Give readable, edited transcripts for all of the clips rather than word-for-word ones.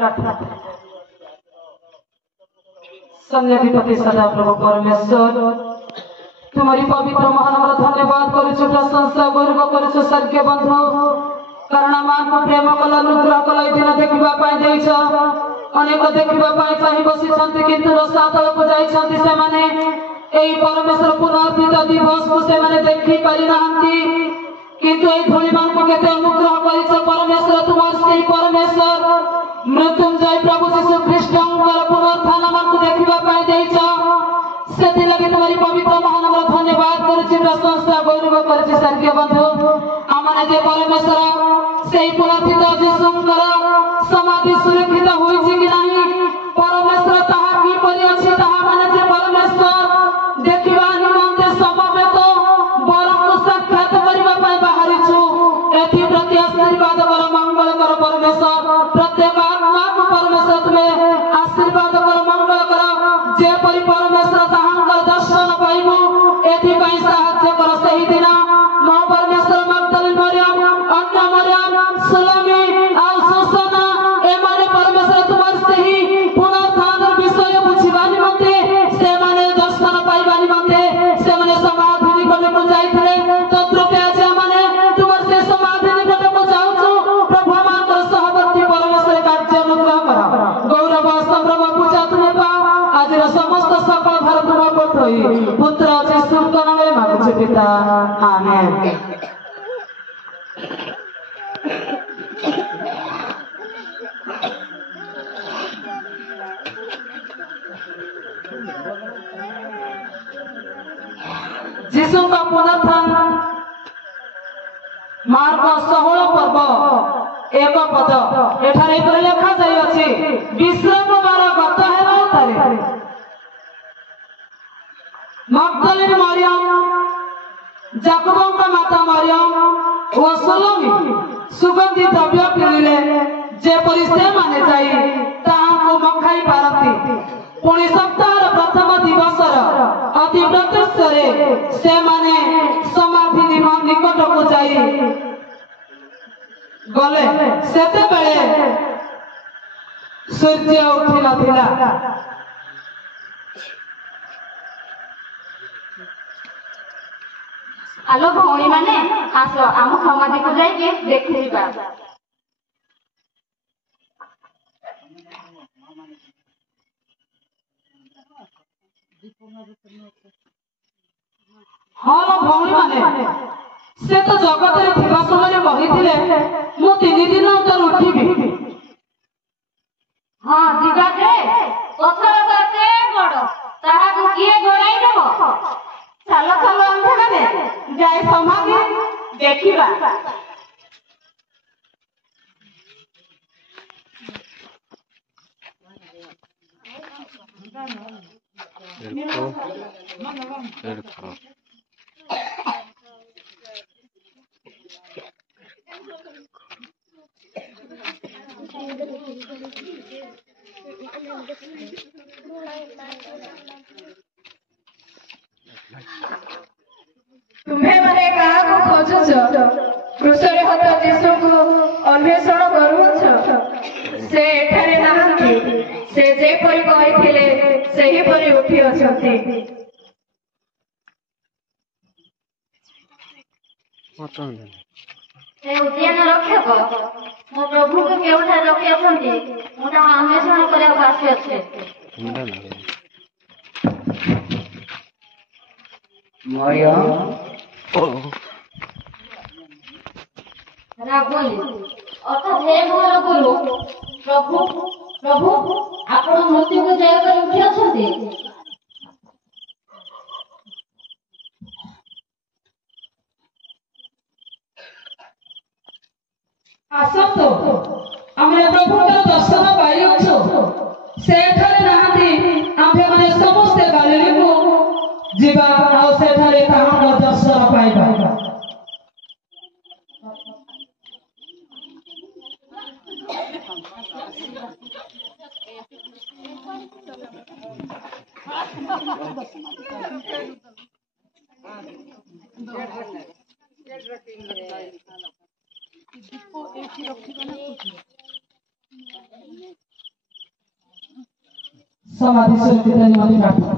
प्रार्थना संयधिपति सदा प्रभु परमेश्वर तुम्हारी पवित्र महान धन्यवाद करुछु प्रशंसा गौरव करुछु स्वर्गीय बंधु करुणा मां को प्रेम कल अनुग्रह कल दिन देखिबा पाई देइछ अनेक देखिबा पाई चाहि बसिछन्ति किंतु रसातल को जाइछन्ति से माने एई परमेश्वर पुनर्थित दिवस को से माने देखि पारि नाहंती किंतु एई धूली मान को केते अनुग्रह करिछ परमेश्वर तुमार सेई परमेश्वर मृत्युंजय प्रभु यीशु ख्रीष्टंकर पुनरुत्थान मान को देखिबा पाई देइछ सेति लगे तुम्हारी पवित्र महान धन्यवाद करुछि प्रशंसा गौरव करुछि स्वर्गीय बंधु आमने जे परमेश्वर सेई पुनरुत्थित यीशुंकर समाधि सुरक्षित होइछि कि नाही परमेश्वर ताहा की परि अछि ताहा माने जे परमेश्वर देखिबा निमंते समवेत बरको साक्षात करिबा पाई बाहरिछु एथि प्रति आशीर्वाद कर मंगल कर परमेश्वर प्रत्येक आत्मा को परमेश्वर तुम्हें आशीर्वाद कर मंगल कर जे परि परमेश्वर ताहांकर दर्शन पाइबो एथि पई साहाय्य कर सही दिन मो परमेश्वर मगदलिनी मरियम अन्य मरियम सलोमी आ सुसना ए माने परमेश्वर तुम्हार सही पुनरुत्थान विषय बुझिबा निमंते से माने दर्शन पाइबा निमंते से माने समाधि निकट को जाइथिले तद्रूपे आज माने तुम्हार से समाधि निकट को जाउछु प्रभु मानकर सहवर्ती परमेश्वर कार्य अनुग्रह कर गौरव संभ्रम पूजा तुम्हें पाओ आज समस्त सकल भार तुम पठोई पुत्र यीशु नाम में मांगुछु पिता आमेन। यीशु का पुनरुत्थान मार्ग 16 पर्व एक पद एठारे पर लिखा जाय अछि विश्राम बार गत हेबा तारे मगदलिनी मरियम जाकबों का माता मरियम ओ सलोमी सुगंधी द्रव्य किनिले जे परि से माने जाई ताहा को मखाई पारती पुणी सप्ताह प्रथम दिवसर अति प्रत्यक्षरे से माने समाधि निकट को जाई गले सेते बेले सूर्य उठी नथिला आलो भौणी माने आस आम समाधि को जाई देखि जिबा हाँ भौणी माने से तो जगत रे थिबा समय कहिथिले मु 3 दिन उतर उठिबी हां जिबा जे पथर बाटे बड़ ताहा को किए गोड़ाई देबो चलो चलो अंधेरे जाए समाधि देखिबा तुम्हें माने कहा को खोजुछ क्रूसरे हत यीशु को अन्वेषण करूछ से एठारे नाहंती से जे परि कहिथिले सेही परि उठी अछंती हे उद्यान रक्षक मो प्रभु को केउठा रखि अछंती मोटा अन्वेषण करे आसी अछि मरियम राघोली अर्थात हे मोर गुरु प्रभु प्रभु आपण मृत्यु को जय कर उठी अछंती आसंतो हमरे प्रभु के दर्शन पाई अछो सेठारे नाहंती आम्भे माने समस्त गालिली को जीवा आ सेठारे ताहार दर्शन पाइबा समाधि सुरक्षित निमंत्रण प्रार्थना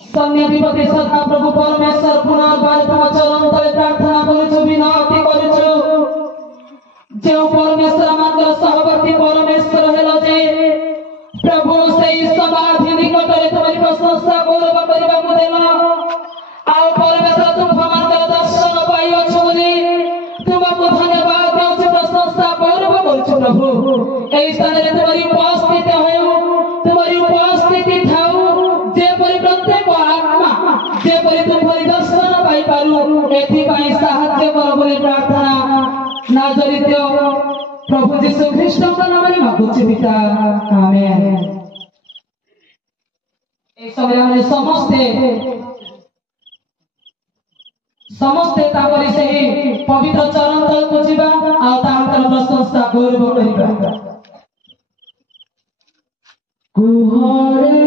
सन्निधिपति सदा प्रभु परमेश्वर पुनर्बार तुम चरण तले प्रार्थना करुछु विनती करुछु जो परमेश्वर मानकर सहवर्ती परमेश्वर हेलो जे प्रभु सेई समाधि निकटरे तुम्हारी प्रशंसा गौरव करबा को देला आओ परमेश्वर तुम मानकर दर्शन पाइयो छुनी तुमको धन्यवाद देउछु प्रशंसा गौरव करुछु प्रभु एई स्थान रे तुम्हारी उपस्थिति होउ तुम्हारी उपस्थिति थाउ जे परि प्रत्येक आत्मा जे परि तुम्हारी दर्शन पाई पारु एथि पई साहाय्य कर बोली प्रार्थना नाजरित प्रभु यीशु ख्रीष्ट का नाम रे मागुछि पिता आमेन ए समय हमने समस्ते तापरि से पवित्र चरण तल को जिबा आ तांकर प्रशंसा गौरव करिबा कुहरे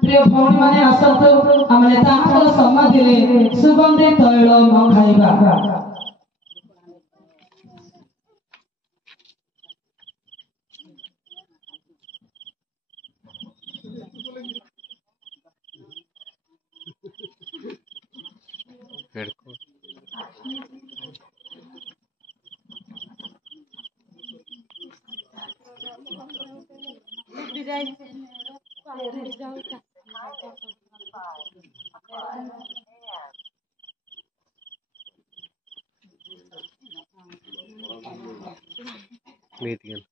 प्रिय भौणी माने आसतु आमने तांकर समाधि रे सुगंधि तैल न खाइबा Meeting.